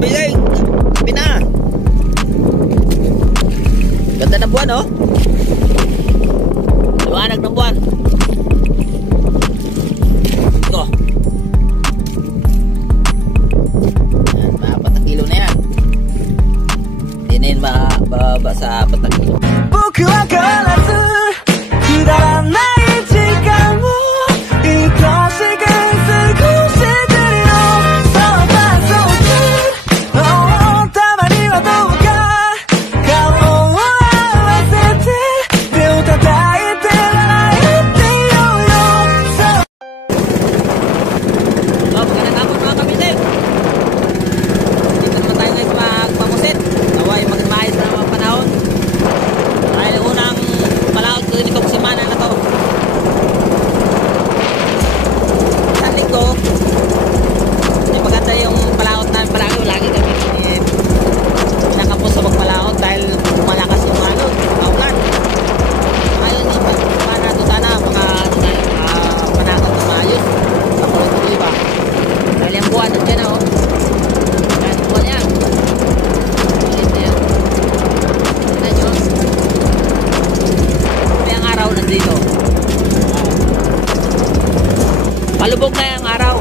kabiling. Gabi na. Ganda ng buwan, oh. Liwanag ng buwan. Ito. Yan, mga patakilo na yan. Hindi na yun mababa sa patakilo. Palubog na yung araw.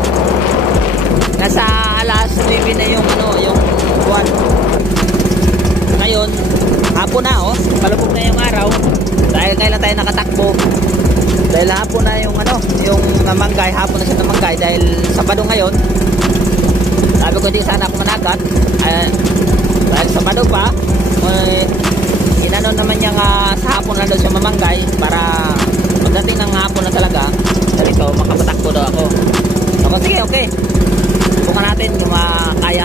Nasa alas 9 na yung yung buwan. Ngayon, hapon na, oh. Palubog na yung araw. Dahil kailan tayo nakatakbo. Dahil hapon na yung yung namanggay, hapon na siya namanggay dahil Sabado ngayon. Sabi ko di sana ako managat. Dahil Sabado pa, inanon naman niya sa hapon na daw siya mamanggay para pagdating ng hapon na talaga dito makapatakbo daw ako. So sige, okay. Subukan natin kung kaya.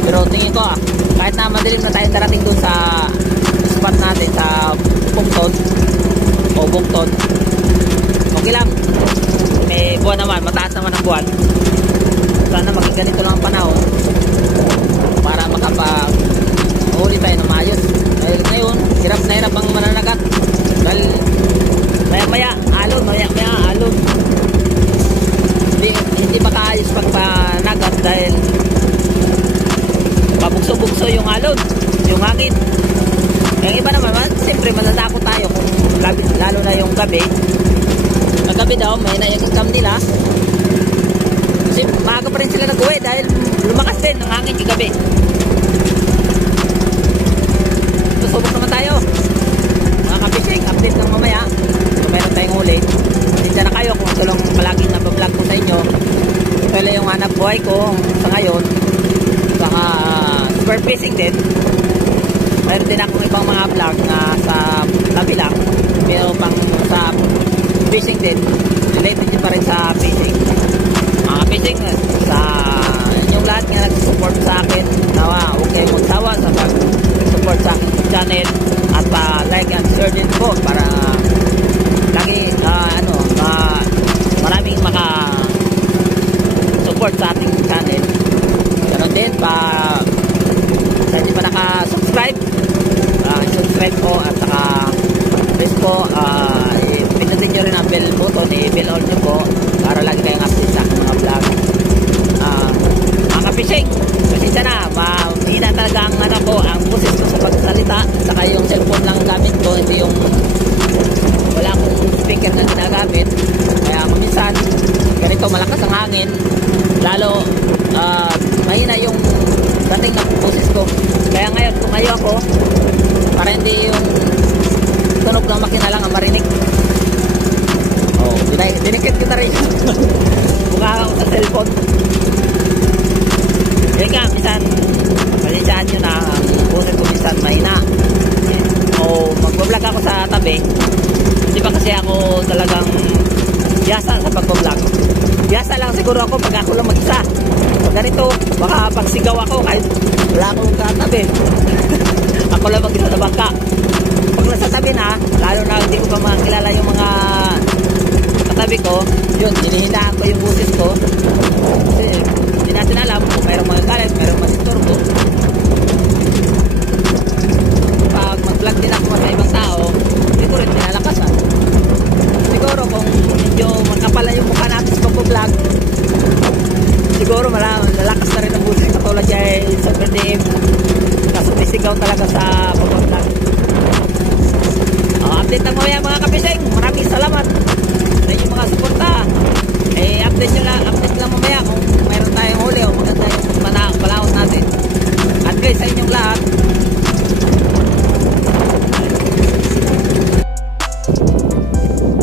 Pero tingin ko kahit na madilim na tayo darating dun sa spot natin sa Bungtod o Bungtod, okay lang. May buwan naman, mataas naman ang buwan. Sana maging ganito lang ang panahon para makapag-huli tayo ng maayos. Dahil ngayon, hirap na hirap ang mananagat. Dahil maya-maya alon, maya-maya alon. Hindi makaayos pagpanagat dahil pabugso-bugso yung alon, yung hangin. Yung iba naman, siyempre matatakot tayo kung lalo na yung gabi. Ang gabi daw, may na-income nila. Kasi maaga pa rin sila nag-uwi dahil lumakas din ang hangin yung gabi. Susubok naman tayo. Mga ka-fishing, update lang mamaya. Kung meron tayong huli. Hindi na kayo kung ito lang palagi na vlog ko sa inyo. Ito lang yung hanap buhay ko sa ngayon. Saka super fishing din. Meron din akong ibang mga vlog na sa tabi lang. Pero pang sa fishing din. Related din pa rin sa fishing. Mga fishing sa inyong lahat nga nag-support sa akin. Nawa, okay mong tawa sa pag-support sa aking channel. At like and share din po para lagi maraming support sa ating channel. Ganon din sa hindi pa naka-subscribe, subscribe po at saka please po pindutin nyo rin ang bell button, i-bell all nyo po para lagi kayong update sa aking mga vlog. Mga ka-fishing, pasensya na, mahina talaga ang boses ko sa pagsalita, saka yung cellphone lang gamit ko, hindi yung wala akong speaker na ginagamit. Kaya minsan ganito malakas ang hangin, lalo mahina yung dating ng boses ko. Kaya ngayon tumayo ako para hindi yung tunog ng makina lang ang marinig. Dinikit kita rin. Mukha ako sa cellphone. Kaya nga minsan pasensyahan nyo na ang boses ko minsan mahina. O mag-vlog ako sa tabi. Hindi ba kasi ako talagang biyasa sa pag-vlog. Biyasa lang siguro ako pag ako lang mag-isa. Pag ganito, baka pagsigaw ako kahit wala akong katabi. Ako lang mag-isa sa bangka. Pag nasa tabi na, lalo na hindi ko pa makakilala yung mga katabi ko, yun, hinihinaan ko yung busis ko. Kasi hindi natin alam kung mayroong mga galit, mayroong masistorbo. Pag mag-vlog din ako sa ibang tao, hindi ko rin pinalakasan. Siguro kung medyo magkapala yung mukha natin sa pag-vlog, siguro lalakas na rin ang busis katulad pala siya ay super DM. Sumisigaw talaga sa pag-vlog. Update lang mamaya mga kapising. Maraming salamat sa inyong mga suporta. Update lang mamaya kung mayroon tayong huli o maganda yung palawat natin. At guys, sa inyong lahat.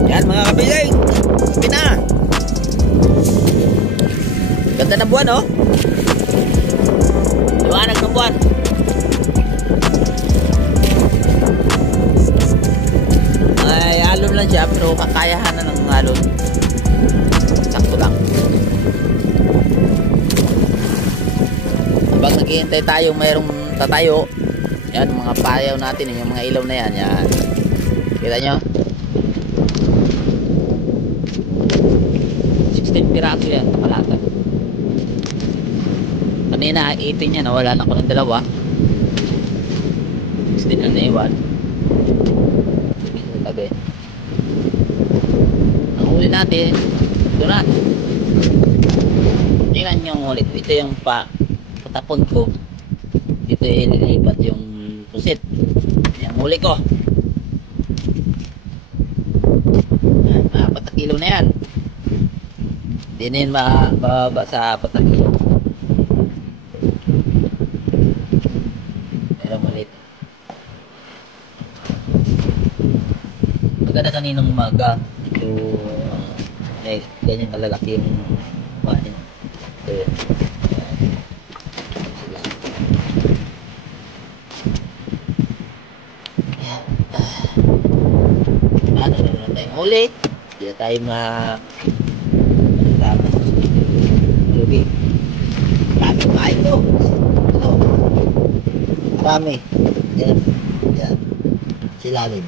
Yan mga kapising. Sabi na. Ganda ng buwan, oh. Liwanag ng buwan. Ay, alon lang siya pero kakayahan na ng alon. Sakto lang. Habang naghihintay tayo mayroong tatayo. Yan, mga payaw natin, yung mga ilaw na yan. Yan. Kita nyo? 16 piraso yan, kalata. Kanina, 18 yan. Wala na ko ng dalawa. 16 ang naiwan. Tabi. Ang huli natin, ito na. Tingnan nyo ang huli. Ito yung patapon ko. Dito ililipat yung pusit. Yung huli ko. Apat na kilo na yan. Hindi na yun mababa sa apat na kilo. Pero malit. Maganda kaninang umaga. Ito, ganyan kalalaki yung kumain. Ito yun. Ano na tayong huli? Hindi na tayo lugi. Marami kain to. Ito. Marami. Yan. Yan. Silalim.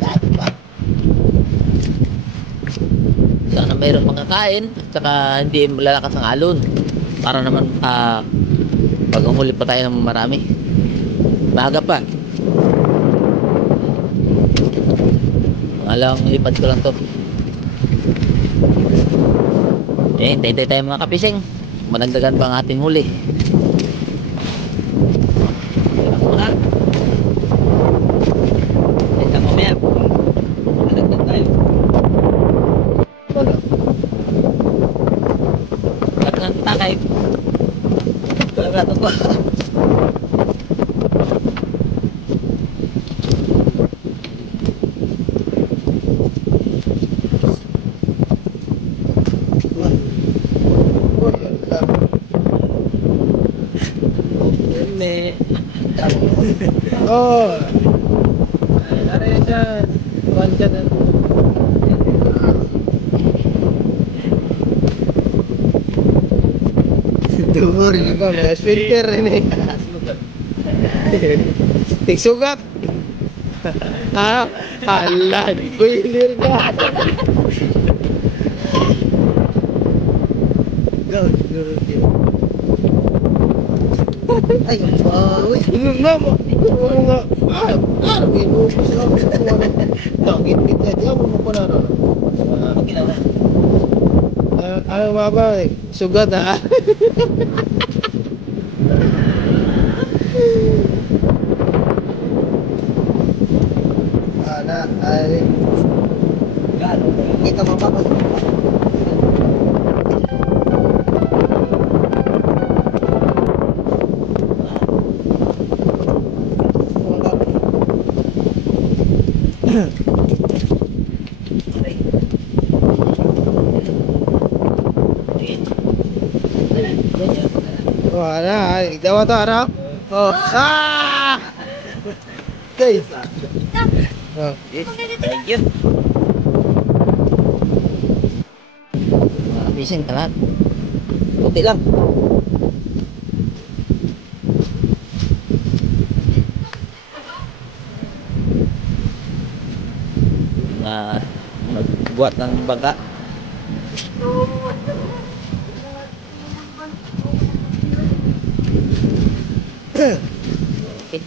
Dami pa. Sana mayroon mga kain at saka hindi malalakas ang alon. Para naman pag huli pa tayo ng marami. Baga pa. Alam, lipad ko lang to. Hintay tayo mga kapising. Managdagan pa ang ating huli. Muna. Hintay mo mamaya. Managdag tayo. Ba't nang takay? Kagato ko. Oh, ada yang wancan. Tumor ini bang, speaker ini. Tik sugat. Ah, Allah, kuilir dah. Go. Ay, wow. Nama. Ano ba? Sugat ha? Ay. Kita mo pa. Wala, dawa to harap. Oh. Ah! Okay. Oh. Thank you. Fishing talat. Kunti lang. Magbuat ng baga. Okay.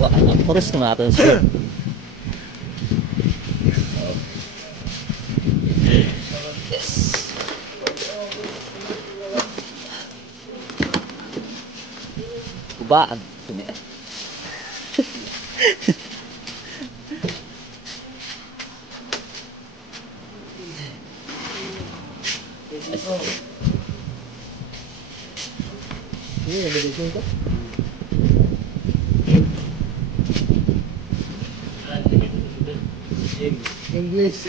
Buat ng forest natin siya. Yes. Babaan. English.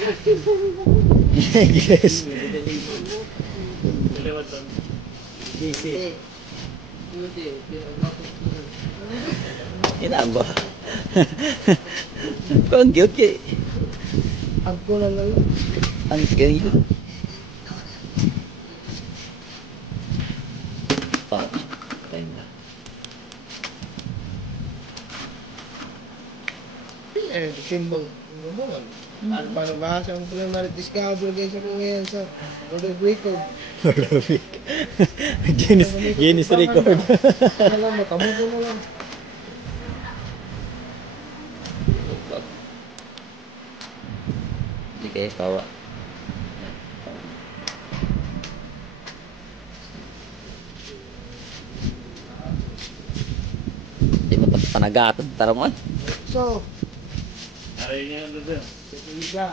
Yes. Inang ba? Con kiểu chị. Ako na lang. Ang kiểu. Pa. Tayo na. Symbol. Para bahasa ang pala na-discover guys ako ngayon sa World Record. Guinness record. Alam mo, tamo ko na lang. Hindi kayo kawa. Di ba panagatod tarong ay? So, Aray niya ano doon. Iga.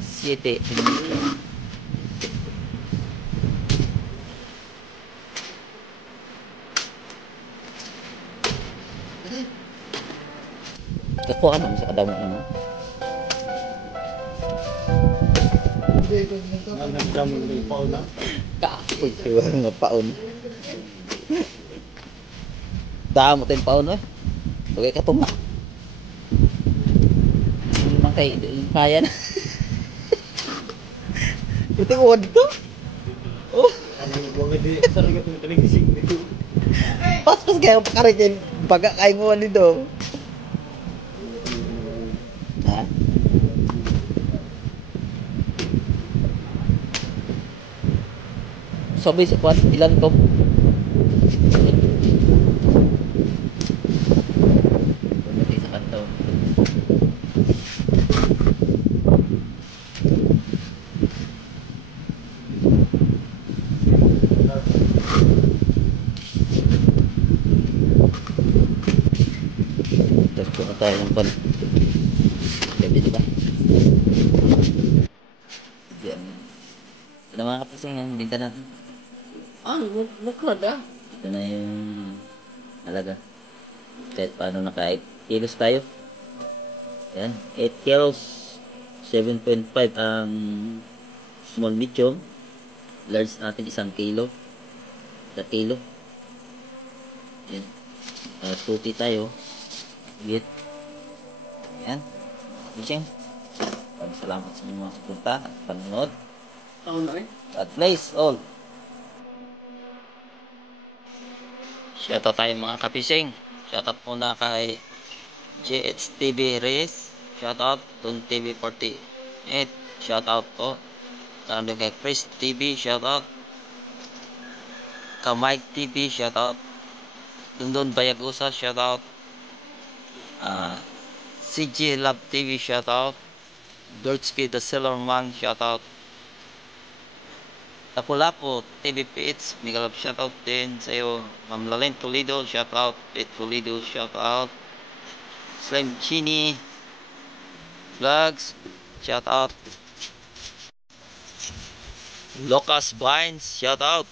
Siete. Kakuha naman sa kadamo naman. Hindi ko nito. Nandam ng paul na. Kapoy kayo nga paon. Damo tayong paon eh. Tugay ka tuma. Hindi man kayo, kaya na. Ito ko dito. Oh, Ano yung mga di sa ligat ng telegising dito. pas kayo pakarin baga kayo mo dito. Ha? Sabi sa kwan, ilan to? Pumati sa kanto. Tapos po na tayo ng pan. Gabi diba? Diyan. Ito mga kapasing yan, binta natin. Bukod ah. Ito na yung halaga. Kahit paano na kahit kilos tayo. Yan, 8 kilos. 7.5 ang small medium. Large natin 1 kilo. 1 kilo. Yan. Tuti tayo. Git. Yan. Ising. Salamat sa mga supunta at panonood. God bless all. Shoutout tayo mga kapising. Shoutout muna kay JHTV Reyes. Shoutout Don TV 48. Shoutout po. Lalo kay Chris TV. Shoutout. Kamike TV. Shoutout. Dundon Bayagusa. Shoutout. CG Love TV. Shoutout. Dirtsky the Sillerman. Shoutout. Lapu-Lapu TVPH, Miguel shoutout din sa iyo. Ma'am Lalen Toledo, shoutout. Pete Toledo, shoutout. Slim Chini Vlogs, shoutout. Lucas Vines, shoutout.